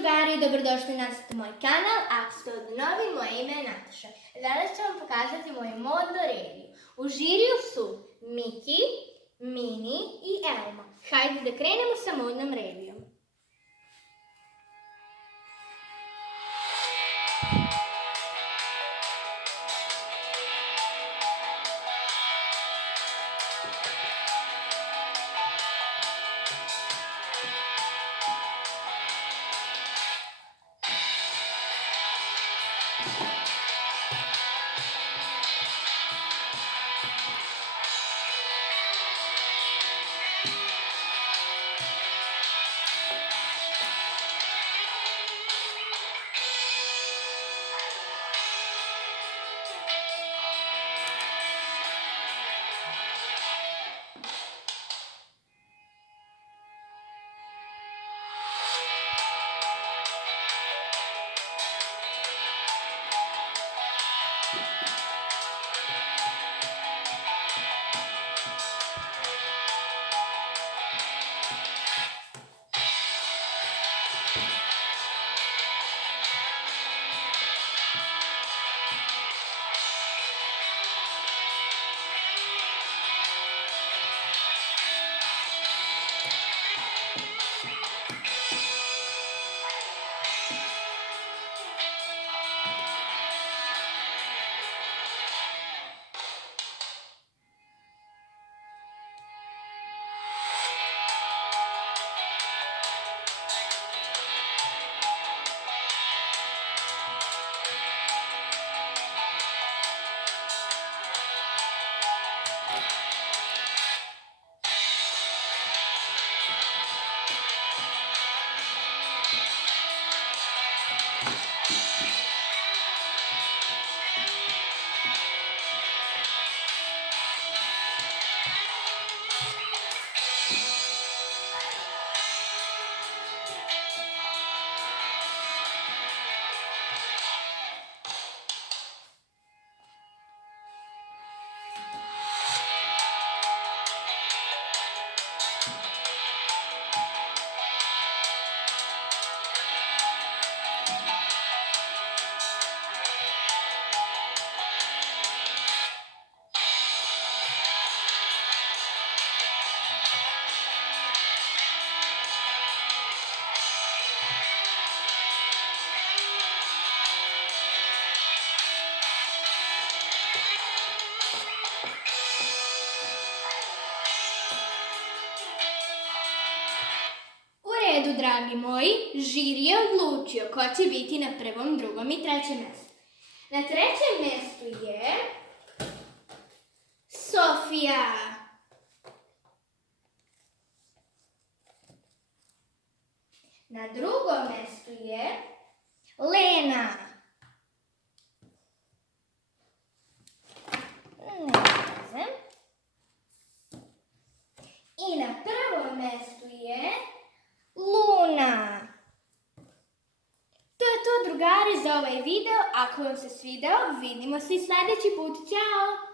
drugari, dobrodošli nazad u moj kanal. Ako ste od novi, moje ime je Nataša. Danas ću vam pokazati moju modnu reviju. U žiriju su Miki, Mini i Elmo. Hajde da krenemo sa modnom revijom. Dragi moji, žiri je odlučio ko će biti na prvom, drugom i trećem mjestu. Na trećem mjestu je Sofija. Na drugom mjestu je Lena. I na prvom mjestu je Luna. To je to, drugari, za ovaj video. Ako vam se svidao, vidimo se i sljedeći put. Ćao!